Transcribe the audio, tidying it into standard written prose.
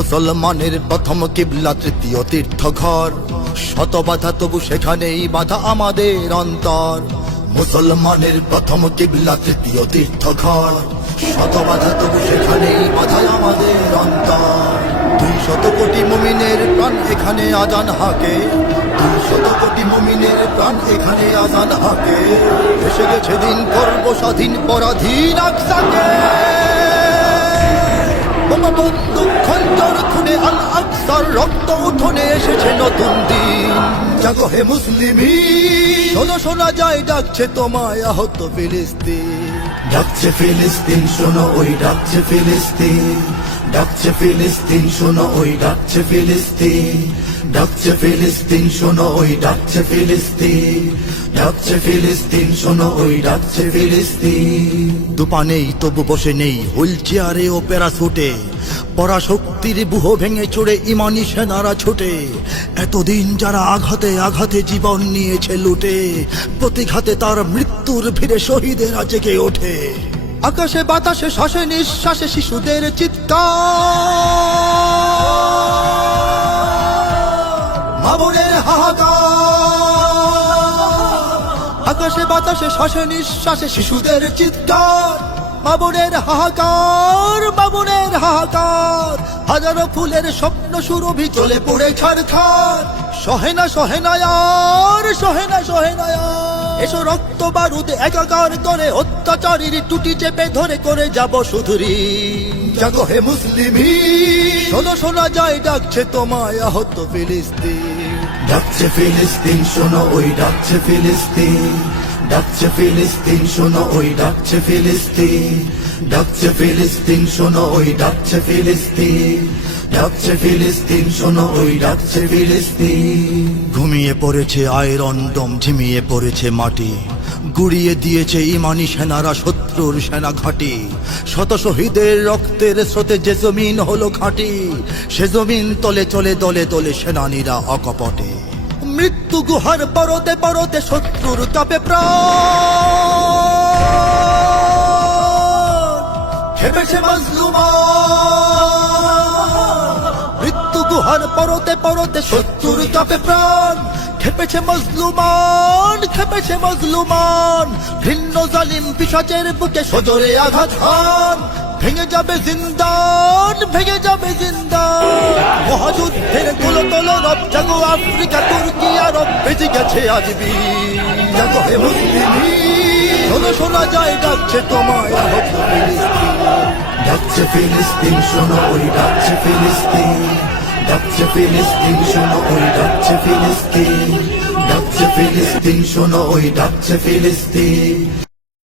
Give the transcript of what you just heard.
মুসলমানের প্রথম কিবলা তৃতীয় তীর্থ ঘর, শত বাধা তবু সেখানেই বাধা আমাদের অন্তর। মুসলমানের প্রথম কিবলা তৃতীয় তীর্থ ঘর, শত বাধা তবু সেখানেই বাধা আমাদের অন্তর। 200 কোটি মুমিনের প্রাণ এখানে আজান হাকে, 200 কোটি মুমিনের প্রাণ এখানে আজান হাকে। এসে গেছে দিন করব স্বাধীন পরাধীন আকসাকে। বোমা বন্দুক খঞ্জর খুনে আল আকসার রক্ত উঠোনে এসেছে নতুন দিন। জাগো হে মুসলিমিন, শোনো শোনা যায় ডাকছে তোমায় আহত ফিলিস্তিন। ডাকছে ফিলিস্তিন শোনো ওই ডাকছে ফিলিস্তিন, ডাকছে ফিলিস্তিন শোনো ওই ডাকছে ফিলিস্তিন, ডাকছে ফিলিস্তিন শোনো ওই ডাকছে ফিলিস্তিন, ডাকছে ফিলিস্তিন শোনো ওই ডাকছে ফিলিস্তিন। দুপা নেই তবু বসে নেই হুইল চেয়ারে ও প্যারাশুটে, পরাশক্তির বুহ ভেঙে চড়ে ইমানি সেনারা ছুটে। এতদিন যারা আঘাতে আঘাতে জীবন নিয়েছে লুটে, প্রতিঘাতে তার মৃত্যুর ভিড়ে শহীদেরা জেগে ওঠে। আকাশে বাতাসে শ্বাসে নিঃশ্বাসে শিশুদের চিৎকার, মা বোনের হাহাকার। আকাশে বাতাসে শ্বাসে নিঃশ্বাসে শিশুদের চিৎকার, মা বোনের হাহাকার, মা বোনের হাহাকার। হাজারো ফুলের স্বপ্ন সুরভি চলে পড়ে ছারখার। সহে না সহে না আর, সহে না সহে না আর। এসো রক্ত বারুদে একাকার করে অত্যাচারীর টুটি চেপে ধরে করে যাব শুধুরি। জাগো হে মুসলিমিন, শোনো শোনা যায় ডাকছে তোমায় আহত ফিলিস্তিন। ডাকছে ফিলিস্তিন শোনো ওই ডাকছে ফিলিস্তিন, ডাকছে ফিলিস্তিন শোনো ওই ডাকছে ফিলিস্তিন, ডাকছে ফিলিস্তিন শোনো ওই ডাকছে ফিলিস্তিন, ডাকছে ফিলিস্তিন শোনো ওই ডাকছে ফিলিস্তিন। ঘুমিয়ে পড়েছে আয়রন ডোম, ঝিমিয়ে পড়েছে মাটি, গুড়িয়ে দিয়েছে ইমানি সেনারা শত্রুর সেনা ঘাঁটি। শত শহীদের রক্তের স্রোতে যে জমিন হলো ঘাঁটি, সে জমিন তলে চলে দলে দলে সেনানীরা অকপটে। মৃত্যু গুহার পরতে পরতে শত্রুর কাপে প্রাণ, খেপেছে মজলুমান। মৃত্যু গুহার পরতে পরতে শত্রুর কাপে প্রাণ, খেপেছে মজলুমান, খেপেছে মজলুমান। ভিন্ন জালিম পিশাচের বুকে সজোরে আঘাত হান, ভেঙে যাবে জিন্দান, ভেঙে যাবে জিন্দান। মহাযুদ্ধের গোলতল রব, জাগো আফ্রিকা তুর্কি আরব, বেজে গেছে আজ বীর। জাগো হে মুসলিমিন, শোনো শোনা যায় ডাকছে তোমায় আহত ফিলিস্তিন। ডাকছে ফিলিস্তিন শোনো ওই ডাকছে ফিলিস্তিন, ডাকছে ফিলিস্তিন শোনো ওই ডাকছে ফিলিস্তিন, ডাকছে ফিলিস্তিন শোনো ওই ডাকছে ফিলিস্তিন।